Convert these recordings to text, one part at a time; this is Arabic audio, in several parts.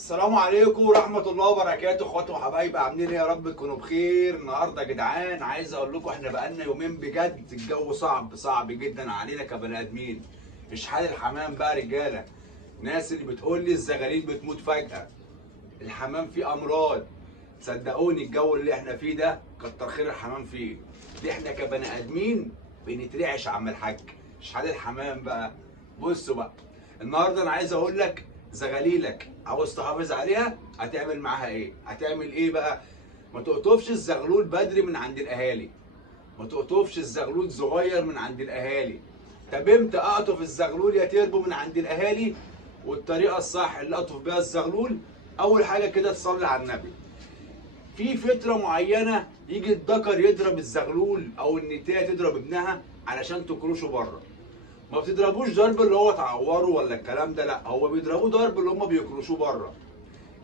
السلام عليكم ورحمة الله وبركاته، اخواتي وحبايبي، عاملين ايه؟ يا رب تكونوا بخير. النهارده يا جدعان عايز اقول لكم احنا بقالنا يومين بجد الجو صعب جدا علينا كبني ادمين. مش حال الحمام بقى رجاله، ناس اللي بتقول لي الزغاليل بتموت فجأة، الحمام فيه امراض. صدقوني الجو اللي احنا فيه ده كتر خير الحمام فيه، دي احنا كبني ادمين بنترعش يا عم الحاج. مش حال الحمام بقى. بصوا بقى، النهارده انا عايز اقول لك زغاليلك عاوز تحافظ عليها هتعمل معاها ايه؟ هتعمل ايه بقى؟ ما تقطفش الزغلول بدري من عند الاهالي، ما تقطفش الزغلول صغير من عند الاهالي. طب امتى اقطف الزغلول يا تربو من عند الاهالي؟ والطريقه الصح اللي اقطف بيها الزغلول، اول حاجه كده تصلي على النبي. في فتره معينه يجي الذكر يضرب الزغلول او النتايه تضرب ابنها علشان تكرشه بره. ما بتضربوش ضرب اللي هو تعوره ولا الكلام ده، لا، هو بيضربوه ضرب اللي هم بيكرشوه بره.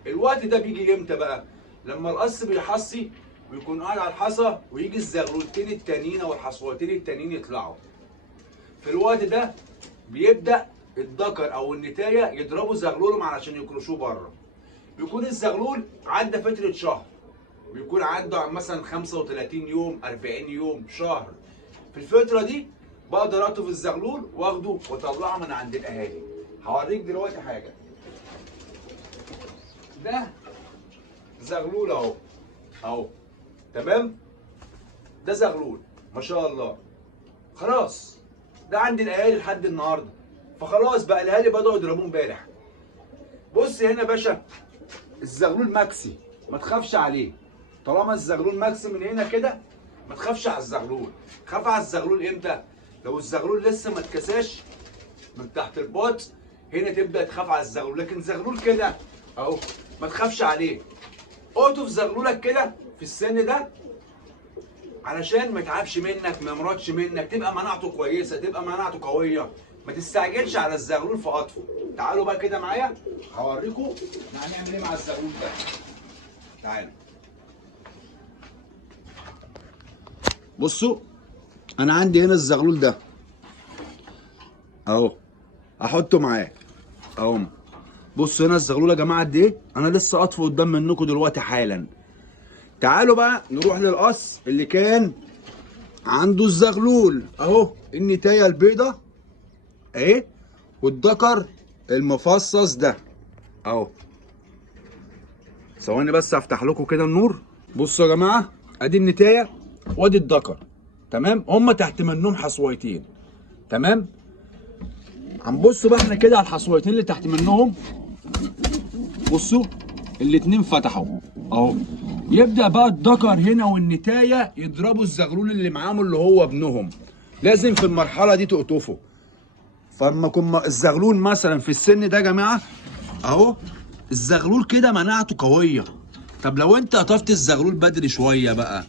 الوقت ده بيجي امتى بقى؟ لما القص بيحصي ويكون قاعد على الحصى ويجي الزغلولتين التانيين او الحصوتين التانيين يطلعوا. في الوقت ده بيبدا الذكر او النتايه يضربوا زغلولهم علشان يكرشوه بره. بيكون الزغلول عدى فتره شهر، بيكون عدى مثلا 35 يوم 40 يوم شهر. في الفتره دي بقدر اقطف الزغلول واخده واطلعه من عند الاهالي. هوريك دلوقتي حاجه. ده زغلول اهو، اهو، تمام؟ ده زغلول ما شاء الله. خلاص ده عند الاهالي لحد النهارده، فخلاص بقى الاهالي بدأوا يضربوه امبارح. بص هنا يا باشا، الزغلول مكسي، ما تخافش عليه. طالما الزغلول مكسي من هنا كده ما تخافش على الزغلول. خاف على الزغلول امتى؟ لو الزغلول لسه ما اتكساش من تحت الباط، هنا تبدا تخاف على الزغلول. لكن زغلول كده اهو ما تخافش عليه. اقطف زغلولك كده في السن ده علشان ما يتعبش منك، ما يمرضش منك، تبقى مناعته كويسه، تبقى مناعته قويه. ما تستعجلش على الزغلول في قطفه. تعالوا بقى كده معايا هوريكم احنا هنعمل ايه مع الزغلول ده. تعالوا بصوا، انا عندي هنا الزغلول ده اهو، احطه معاه اهو. بصوا هنا الزغلول يا جماعه قد ايه، انا لسه قاطفه قدام منكم دلوقتي حالا. تعالوا بقى نروح للقص اللي كان عنده الزغلول اهو، النتايه البيضه اهي والذكر المفصص ده اهو. ثواني بس افتح لكم كده النور. بصوا يا جماعه، ادي النتايه وادي الذكر، تمام؟ هما تحت منهم حصويتين، تمام؟ هنبص بقى احنا كده على الحصويتين اللي تحت منهم. بصوا الاتنين فتحوا اهو. يبدا بقى الذكر هنا والنتايه يضربوا الزغلول اللي معاهم اللي هو ابنهم. لازم في المرحله دي تقطفه. فلما يكون الزغلول مثلا في السن ده يا جماعه اهو، الزغلول كده مناعته قويه. طب لو انت قطفت الزغلول بدري شويه بقى،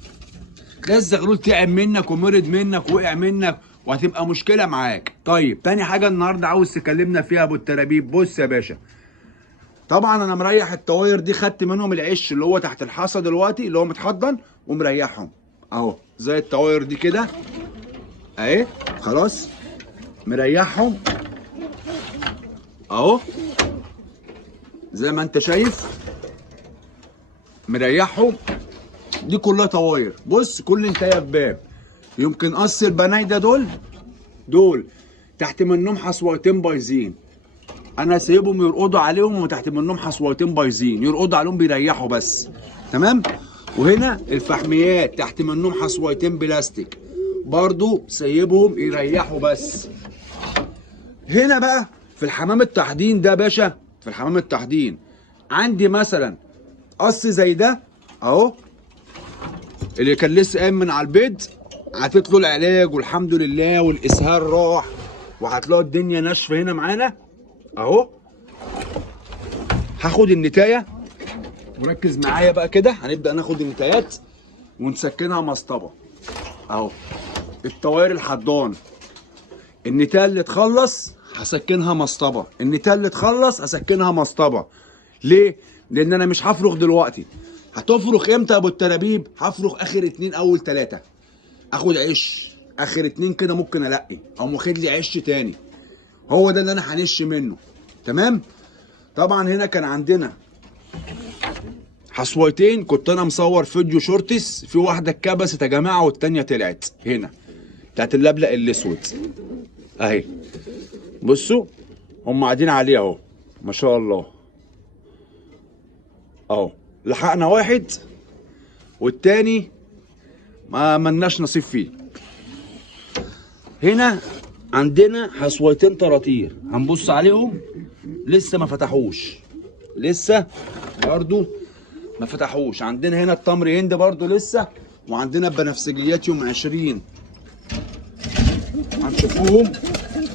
تلاقي الزغلول تعب منك ومرض منك وقع منك وهتبقى مشكله معاك. طيب تاني حاجه النهارده عاوز تكلمنا فيها ابو الترابيب. بص يا باشا، طبعا انا مريح الطواير دي، خدت منهم العش اللي هو تحت الحصى دلوقتي اللي هو متحضن ومريحهم اهو، زي الطواير دي كده اهي. خلاص مريحهم اهو زي ما انت شايف، مريحهم. دي كلها طواير. بص كل انتايه بباب. يمكن قص البنايده دول تحت منهم حصوتين بايظين، انا سايبهم يرقدوا عليهم وتحت منهم حصوتين بايظين، يرقدوا عليهم بيريحوا بس، تمام؟ وهنا الفحميات تحت منهم حصوتين بلاستيك برضو سايبهم يريحوا بس. هنا بقى في الحمام التحضين ده يا باشا، في الحمام التحضين عندي مثلا قص زي ده اهو، اللي كان لسه قايم من على البيض، عطيت له العلاج والحمد لله والاسهال راح، وهتلاقوا الدنيا ناشفه هنا معانا اهو. هاخد النتايه وركز معايا بقى كده، هنبدا ناخد النتايات ونسكنها مسطبه اهو. الطواير الحضان، النتايه اللي تخلص هسكنها مسطبه، النتايه اللي تخلص هسكنها مسطبه. ليه؟ لان انا مش هفرغ دلوقتي. هتفرغ امتى يا ابو الترابيب؟ هفرغ اخر 2 اول 3. اخد عش اخر 2 كده، ممكن الاقي او واخد لي عش تاني، هو ده اللي انا هنش منه، تمام؟ طبعا هنا كان عندنا حصويتين كنت انا مصور فيديو شورتس، في واحده اتكبست يا جماعه والتانيه طلعت هنا بتاعت اللبلق الاسود اهي. بصوا هم قاعدين عليه اهو ما شاء الله اهو. لحقنا واحد والتاني ما ملناش نصيب فيه. هنا عندنا حصويتين طراطير هنبص عليهم لسه ما فتحوش، لسه برضو ما فتحوش. عندنا هنا التمر هند برضو لسه، وعندنا البنفسجيات يوم 20 هنشوفوهم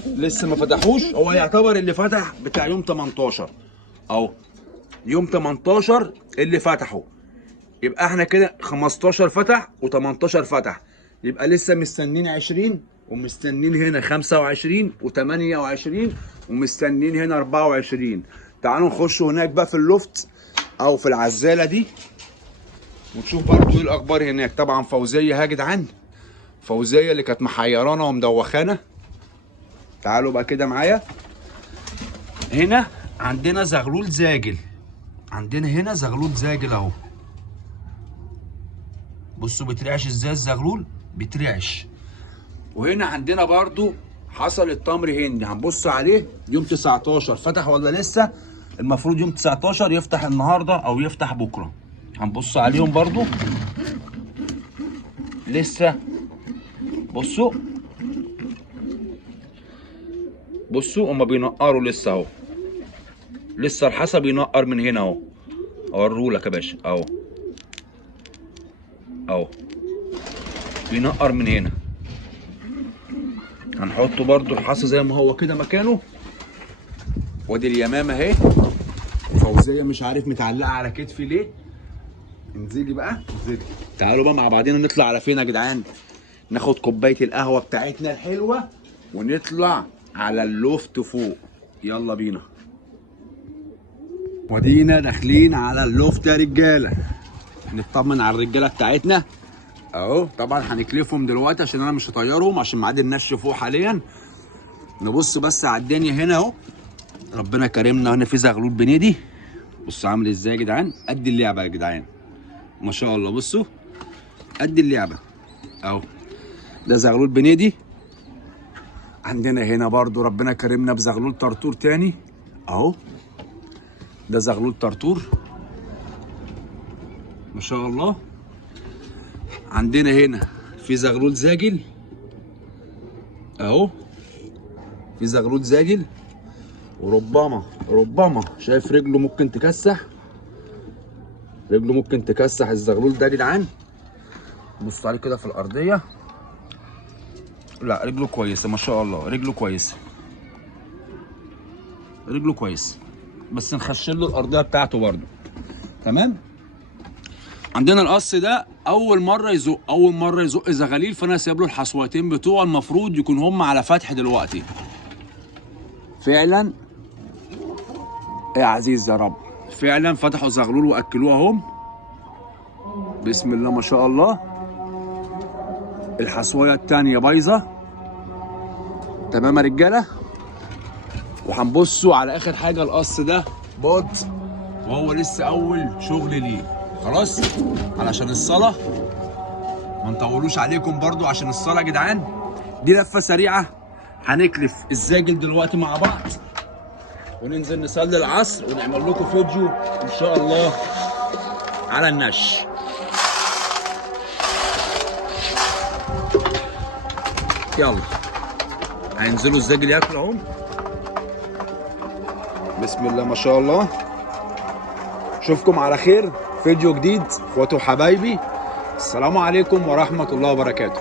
لسه ما فتحوش. هو يعتبر اللي فتح بتاع يوم 18 اهو، يوم 18 اللي فتحوا، يبقى احنا كده 15 فتح و18 فتح، يبقى لسه مستنين 20 ومستنين هنا 25 و28 ومستنين هنا 24. تعالوا نخش هناك بقى في اللوفت او في العزاله دي ونشوف برضه ايه الاخبار هناك. طبعا فوزيه يا جدعان، فوزيه اللي كانت محيرانا ومدوخانا. تعالوا بقى كده معايا. هنا عندنا زغلول زاجل، عندنا هنا زغلول زاجل اهو. بصوا بيترعش ازاي الزغلول، بيترعش. وهنا عندنا برضو حصل التمر هندي هنبص عليه يوم 19 فتح ولا لسه. المفروض يوم 19 يفتح النهارده او يفتح بكره، هنبص عليهم برضو لسه. بصوا بصوا هما بينقروا لسه اهو، لسه الحصى بينقر من هنا اهو. اوريهولك يا باشا اهو اهو بينقر من هنا. هنحطه برضو الحصى زي ما هو كده مكانه. وادي اليمامه اهي، فوزيه مش عارف متعلقه على كتفي ليه. انزلي بقى انزلي. تعالوا بقى مع بعضينا نطلع على فين يا جدعان؟ ناخد كوبايه القهوه بتاعتنا الحلوه ونطلع على اللوفت فوق. يلا بينا. ودينا داخلين على اللوفت يا رجاله، نطمن على الرجاله بتاعتنا اهو. طبعا هنكلفهم دلوقتي عشان انا مش هطيرهم عشان ميعاد النش فوق حاليا. نبص بس على الدنيا هنا اهو، ربنا كرمنا. هنا في زغلول بنيدي، بصوا عامل ازاي يا جدعان، قد اللعبه يا جدعان ما شاء الله. بصوا قد اللعبه اهو، ده زغلول بنيدي. عندنا هنا برضو ربنا كرمنا بزغلول طرطور تاني اهو، ده زغلول طرطور ما شاء الله. عندنا هنا في زغلول زاجل اهو، في زغلول زاجل. وربما شايف رجله ممكن تكسح، رجله ممكن تكسح الزغلول ده يا جدعان. بصوا عليه كده في الارضيه، لا رجله كويسه ما شاء الله، رجله كويسه، رجله كويسه، بس نخشن له الارضيه بتاعته برده. تمام. عندنا القص ده اول مره يزق زغاليل، فانا سايب له الحصوتين بتوعه، المفروض يكون هم على فتح دلوقتي فعلا يا عزيز يا رب. فعلا فتحوا زغلول واكلوه اهم بسم الله ما شاء الله. الحصويه الثانيه بايظه. تمام يا رجاله. وهنبصوا على اخر حاجه القص ده بط، وهو لسه اول شغل ليه خلاص، علشان الصلاه ما نطولوش عليكم برضو عشان الصلاه يا جدعان. دي لفه سريعه، هنكلف الزاجل دلوقتي مع بعض وننزل نصلي العصر ونعمل لكم فيديو ان شاء الله على النش. يلا هينزلوا الزاجل ياكلوا اهو بسم الله ما شاء الله. اشوفكم على خير فيديو جديد اخواتي وحبايبي. السلام عليكم ورحمه الله وبركاته.